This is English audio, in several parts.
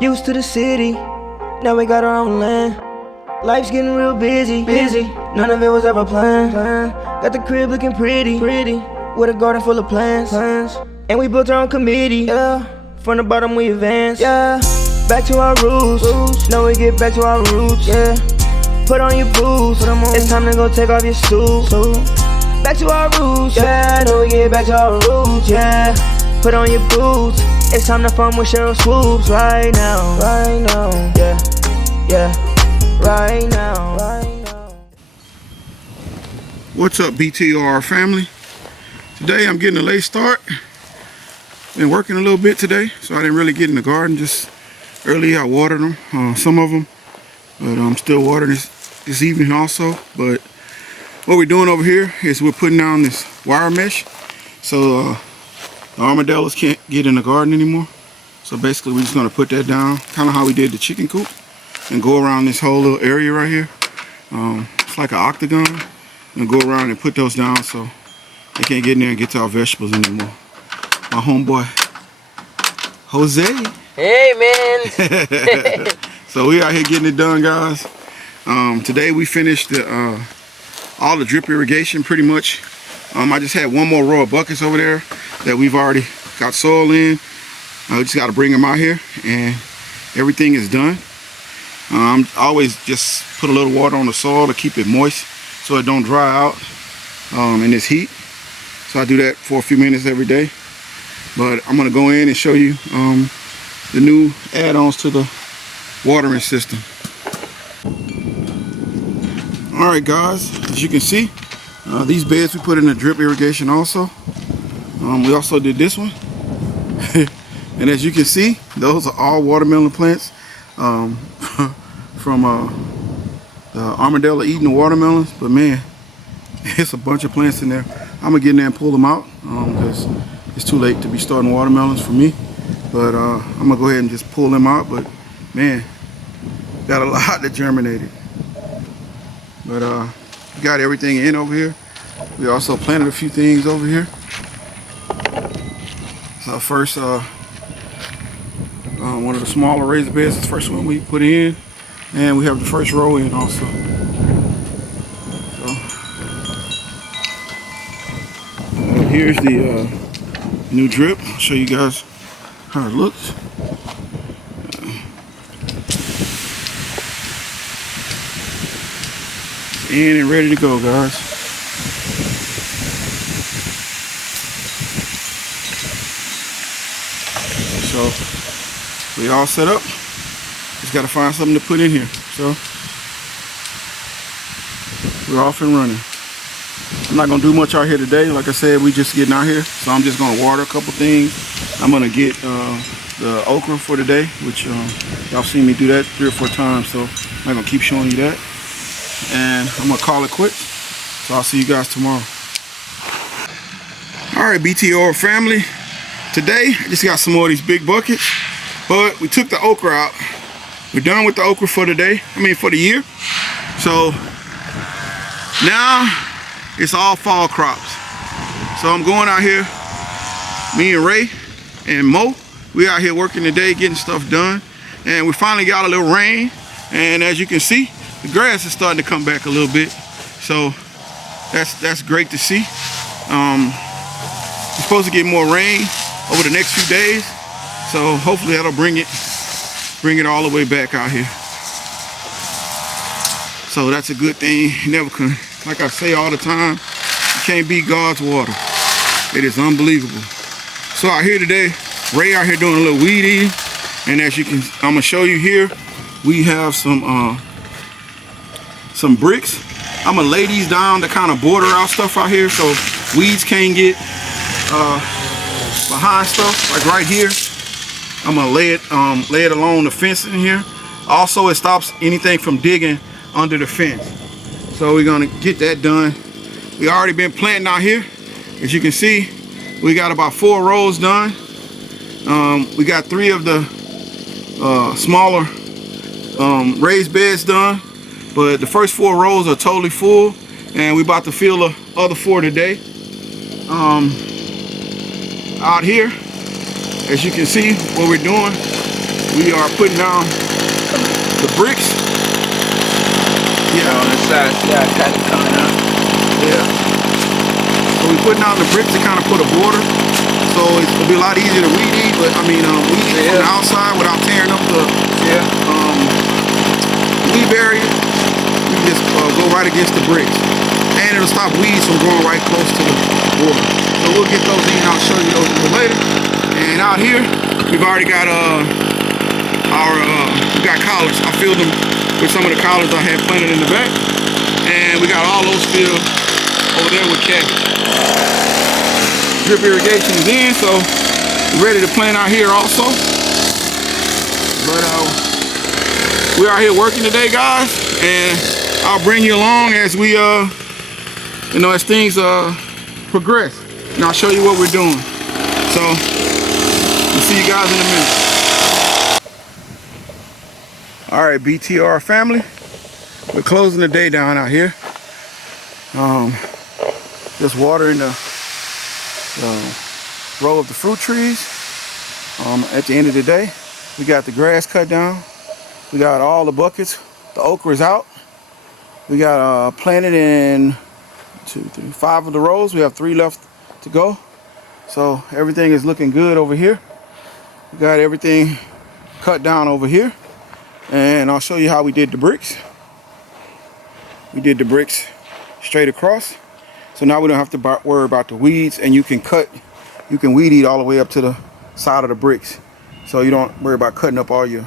Used to the city, now we got our own land. Life's getting real busy. None of it was ever planned. Got the crib looking pretty, with a garden full of plants. And we built our own committee, yeah. From the bottom we advance, yeah. Back to our roots, now we get back to our roots, yeah. Put on your boots, it's time to go take off your suit. Back to our roots, yeah. Now we get back to our roots, yeah. Put on your boots, it's time to farm with Cheryl Swoops right now, yeah, right now. What's up, BTR family? Today I'm getting a late start. Been working a little bit today, so I didn't really get in the garden. Just early I watered them, some of them, but I'm still watering this evening also. But what we're doing over here is we're putting down this wire mesh, so the armadillos can't get in the garden anymore. So basically we're just going to put that down, kind of how we did the chicken coop, and go around this whole little area right here. It's like an octagon, and go around and put those down so they can't get in there and get to our vegetables anymore. My homeboy Jose. Hey man. So we out here getting it done, guys. Today we finished all the drip irrigation pretty much. I just had one more row of buckets over there that we've already got soil in. I just got to bring them out here and everything is done. I always just put a little water on the soil to keep it moist so it don't dry out in this heat. So I do that for a few minutes every day. But I'm going to go in and show you the new add-ons to the watering system. Alright guys, as you can see, these beds we put in the drip irrigation also. We also did this one. And as you can see, those are all watermelon plants from the armadillo eating the watermelons. But man, it's a bunch of plants in there. I'm gonna get in there and pull them out because it's too late to be starting watermelons for me. But I'm gonna go ahead and just pull them out. But man, got a lot that germinated. But we got everything in over here. We also planted a few things over here. So first, one of the smaller raised beds is the first one we put in, and we have the first row in also. So here's the new drip. I'll show you guys how it looks. In and ready to go, guys. So we all set up. Just got to find something to put in here. So we're off and running. I'm not gonna do much out here today. Like I said, we just getting out here, so I'm just gonna water a couple things. I'm gonna get the okra for today, which y'all seen me do that 3 or 4 times, so I'm not gonna keep showing you that. And I'm gonna call it quits. So I'll see you guys tomorrow. All right, BTR family. Today I just got some more of these big buckets, but we took the okra out. We're done with the okra for today. For the year. So now it's all fall crops. So I'm going out here. Me and Ray and Mo, we out here working today, getting stuff done. And we finally got a little rain. And as you can see, the grass is starting to come back a little bit. So that's great to see. We're supposed to get more rain over the next few days. So hopefully that'll bring it all the way back out here. So that's a good thing. You never can, like I say all the time, you can't beat God's water. It is unbelievable. So out here today, Ray out here doing a little weed eating. And as you can, I'm gonna show you here, we have some bricks. I'm gonna lay these down to kind of border out stuff out here so weeds can't get behind stuff, like right here. I'm gonna lay it along the fence in here. Also, it stops anything from digging under the fence. So we're gonna get that done. We already been planting out here. As you can see, we got about 4 rows done. We got 3 of the smaller raised beds done, but the first 4 rows are totally full, and we about to fill the other 4 today. Out here, as you can see, what we're doing We are putting down the bricks. Yeah, on the side, yeah, kind of coming up. Yeah. So we're putting down the bricks to kind of put a border. So it'll be a lot easier to weed eat, but I mean, weed eat from the outside without tearing up the weed barrier. You just go right against the bricks. And it'll stop weeds from growing right close to the border. So we'll get those in, I'll show you those a little later. And out here, we've already got we got collards. I filled them with some of the collards I had planted in the back. And we got all those filled over there with cabbage. Drip irrigation is in, so we're ready to plant out here also. But we're out here working today, guys, and I'll bring you along as we as things progress, and I'll show you what we're doing. So we'll see you guys in a minute. All right, BTR family, we're closing the day down out here. Just watering the row of the fruit trees. At the end of the day, we got the grass cut down. We got all the buckets. The okra is out. We got planted in 2, 3, 5 of the rows. We have 3 left to go. So everything is looking good over here. We got everything cut down over here. And I'll show you how we did the bricks. We did the bricks straight across. So now we don't have to worry about the weeds, and you can weed eat all the way up to the side of the bricks. So you don't worry about cutting up all your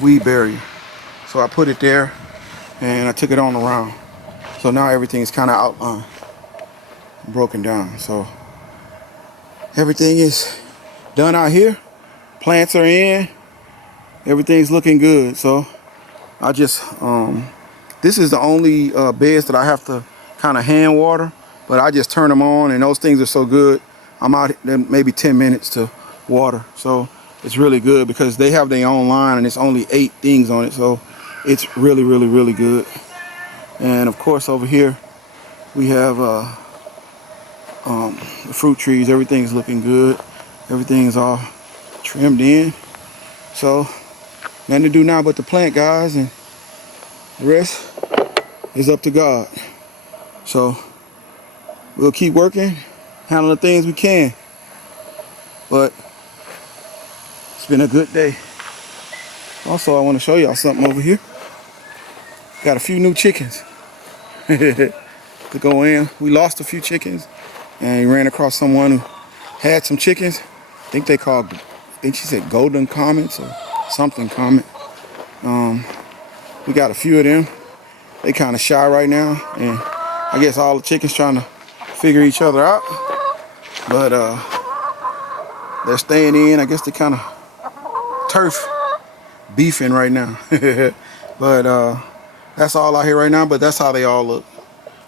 weed barrier. So I put it there and I took it on around. So now everything's kind of outlined, broken down. So everything is done out here. Plants are in. Everything's looking good. So I just this is the only beds that I have to kind of hand water, but I just turn them on, and those things are so good. I'm out there maybe 10 minutes to water. So it's really good because they have their own line, and it's only 8 things on it. So it's really, really, really good. And of course over here we have the fruit trees. Everything's looking good. Everything's all trimmed in. So nothing to do now but to plant, guys, and the rest is up to God. So we'll keep working, handling the things we can. But it's been a good day. Also, I want to show y'all something over here. Got a few new chickens to go in. We lost a few chickens, and we ran across someone who had some chickens. I think she said golden comets or something comet. We got a few of them. They kind of shy right now, and I guess all the chickens trying to figure each other out. But they're staying in. I guess they kind of turf beefing right now. But that's all out here right now, but that's how they all look.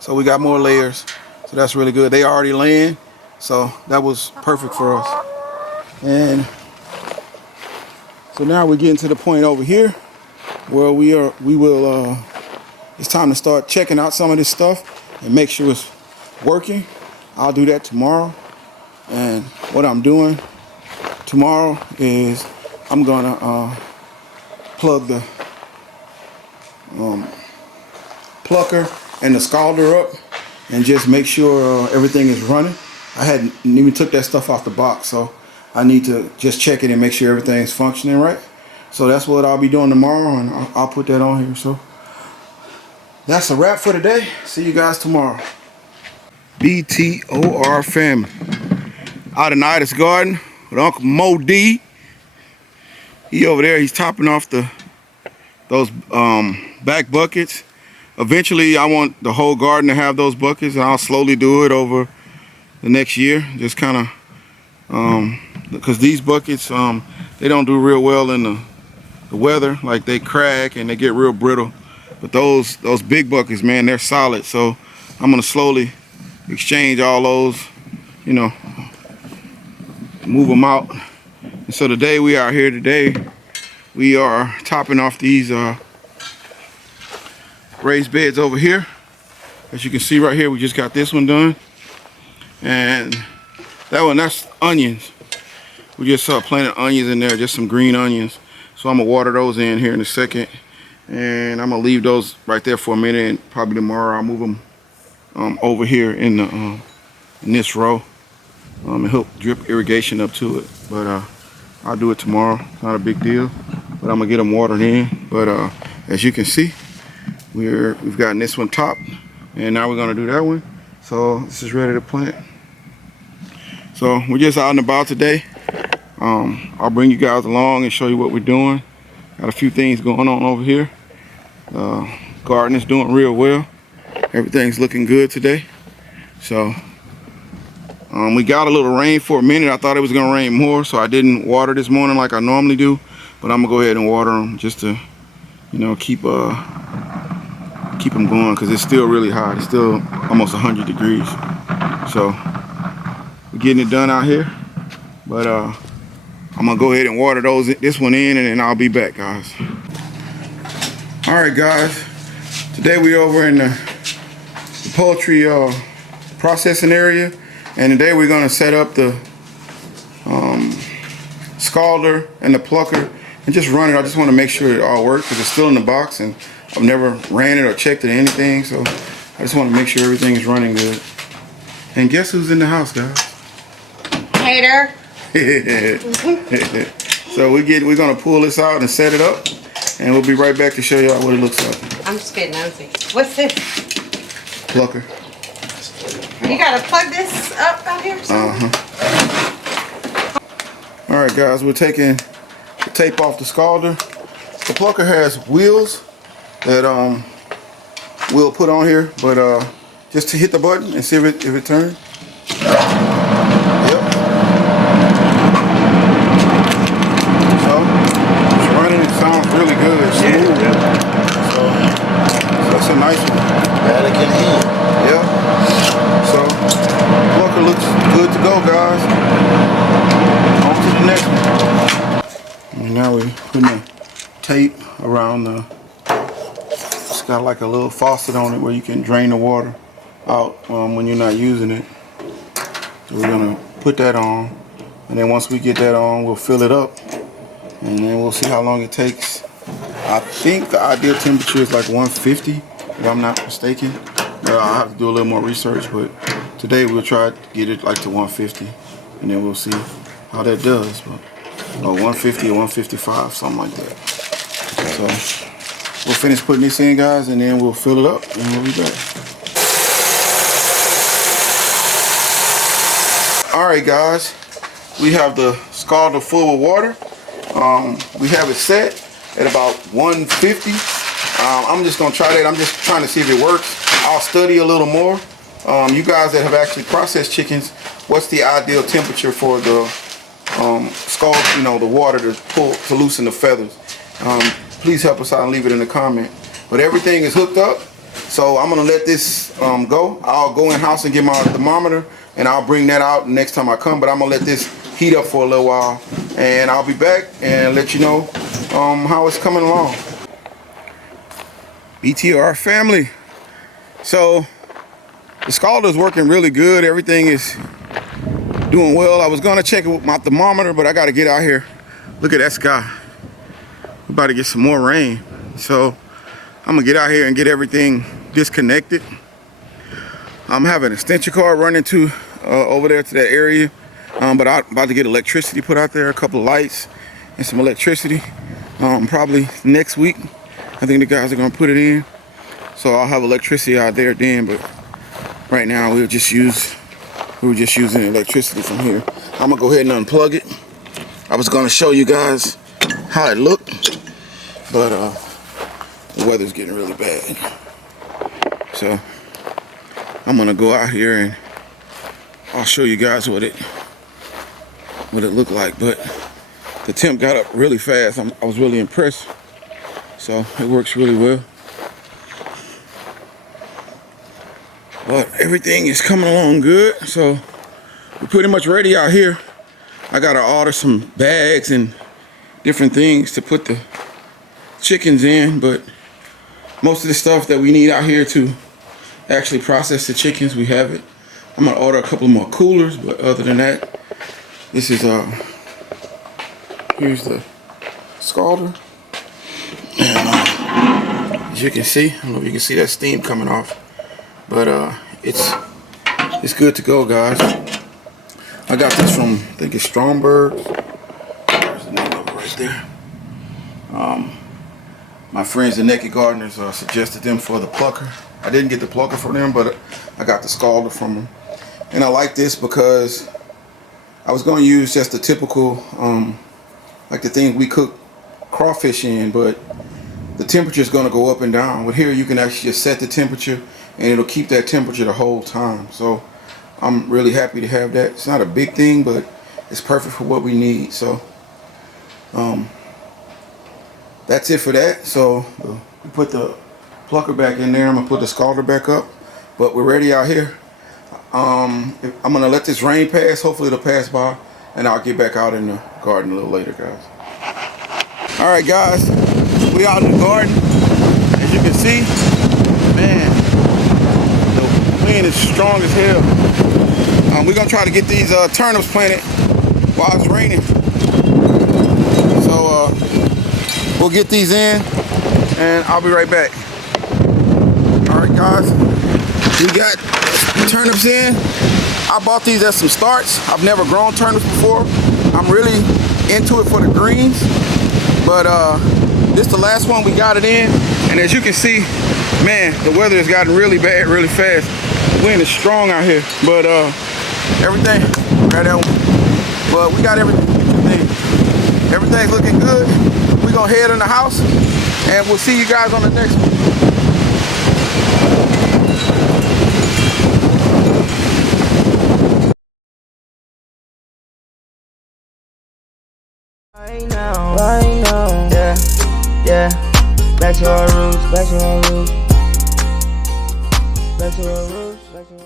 So we got more layers, so that's really good. They already laying, so that was perfect for us. And so now we're getting to the point over here where it's time to start checking out some of this stuff and make sure it's working. I'll do that tomorrow. And what I'm doing tomorrow is I'm gonna plug the plucker and the scalder up and just make sure everything is running. I hadn't even took that stuff off the box, so I need to just check it and make sure everything's functioning right. So that's what I'll be doing tomorrow, and I'll put that on here. So that's a wrap for today. See you guys tomorrow. BTOR family. Out in Ida's garden with Uncle Mo D. He over there, he's topping off those back buckets. Eventually I want the whole garden to have those buckets, and I'll slowly do it over the next year. Just kind of because these buckets they don't do real well in the weather. Like, they crack and they get real brittle. But those big buckets, man, they're solid. So I'm gonna slowly exchange all those, you know, move them out. And so today we are here today, we are topping off these raised beds over here. As you can see right here, we just got this one done, and that one, that's onions. We just planted onions in there, just some green onions. So I'm gonna water those in here in a second. And I'm gonna leave those right there for a minute, and probably tomorrow I'll move them over here in the in this row and help drip irrigation up to it. But I'll do it tomorrow. It's not a big deal, but I'm gonna get them watered in. But as you can see, we've gotten this one topped, and now we're gonna do that one. So this is ready to plant. So we're just out and about today. I'll bring you guys along and show you what we're doing. Got a few things going on over here. Garden is doing real well. Everything's looking good today. So we got a little rain for a minute. I thought it was gonna rain more, so I didn't water this morning like I normally do. But I'm gonna go ahead and water them just to, you know, keep them going, because it's still really hot. It's still almost 100 degrees. So we're getting it done out here. But I'm gonna go ahead and water this one in, and then I'll be back, guys. All right, guys. Today we're over in the poultry processing area, and today we're gonna set up the scalder and the plucker and just run it. I just want to make sure it all works, because it's still in the box and I've never ran it or checked it or anything. So I just want to make sure everything is running good. And guess who's in the house, guys? Hater. So we're gonna pull this out and set it up, and we'll be right back to show y'all what it looks like. I'm just getting nosy. What's this? Plucker. You gotta plug this up out here or something? All right, guys, we're taking the tape off the scalder. The plucker has wheels that we'll put on here, but just to hit the button and see if it turns. Yep. So it's running. It sounds really good. Smooth. So that's a nice one. Glad I can hear. Yeah. So plucker looks good to go, guys. On to the next one. And now we're putting the tape around the. It's got like a little faucet on it where you can drain the water out when you're not using it. So we're gonna put that on, and then once we get that on, we'll fill it up, and then we'll see how long it takes. I think the ideal temperature is like 150, if I'm not mistaken. I'll have to do a little more research, but today we'll try to get it like to 150, and then we'll see how that does. But 150 or 155, something like that. So we'll finish putting this in, guys, and then we'll fill it up, and we'll be back. All right, guys, we have the scalder full of water. We have it set at about 150. I'm just gonna try that. I'm just trying to see if it works. I'll study a little more. You guys that have actually processed chickens, what's the ideal temperature for the scald, you know, the water to loosen the feathers? Please help us out and leave it in the comment. But everything is hooked up, so I'm gonna let this go. I'll go in house and get my thermometer, and I'll bring that out next time I come. But I'm gonna let this heat up for a little while, and I'll be back and let you know how it's coming along. BTR family. So the scalder is working really good. Everything is doing well. I was gonna check it with my thermometer, but I gotta get out here. Look at that sky. We're about to get some more rain. So I'm gonna get out here and get everything disconnected. I'm having an extension cord running to over there to that area. But I'm about to get electricity put out there, a couple of lights and some electricity. Probably next week, I think the guys are gonna put it in. So I'll have electricity out there then, but right now we were just using electricity from here. I'm gonna go ahead and unplug it. I was gonna show you guys how it looked, but the weather's getting really bad. So I'm gonna go out here and I'll show you guys what it looked like. But the temp got up really fast. I was really impressed. So it works really well. But everything is coming along good. So we're pretty much ready out here. I gotta order some bags and different things to put the chickens in, but most of the stuff that we need out here to actually process the chickens, we have it. I'm gonna order a couple more coolers, but other than that, this is Here's the scalder. And as you can see, I don't know if you can see that steam coming off, but it's good to go, guys. I got this from, I think it's Stromberg. There's the name of it right there. My friends, the Naked Gardeners, suggested them for the plucker. I didn't get the plucker from them, but I got the scalder from them. And I like this because I was going to use just the typical, like the thing we cook crawfish in, but the temperature is going to go up and down. With here, you can actually just set the temperature, and it'll keep that temperature the whole time. So I'm really happy to have that. It's not a big thing, but it's perfect for what we need. So that's it for that. So we put the plucker back in there. I'm gonna put the scalder back up, but we're ready out here. I'm gonna let this rain pass. Hopefully it'll pass by, and I'll get back out in the garden a little later, guys. All right, guys, we out in the garden. As you can see, man, the wind is strong as hell. We're gonna try to get these turnips planted while it's raining. So we'll get these in, and I'll be right back. All right, guys, we got turnips in. I bought these as some starts. I've never grown turnips before. I'm really into it for the greens, but this is the last one we got it in. And as you can see, man, the weather has gotten really bad really fast. The wind is strong out here, but everything, right there. Well, we got everything. Everything's looking good. We're gonna head in the house, and we'll see you guys on the next one. Right now, yeah, back to our roots, back to our roots, back to our roots, back to our roots.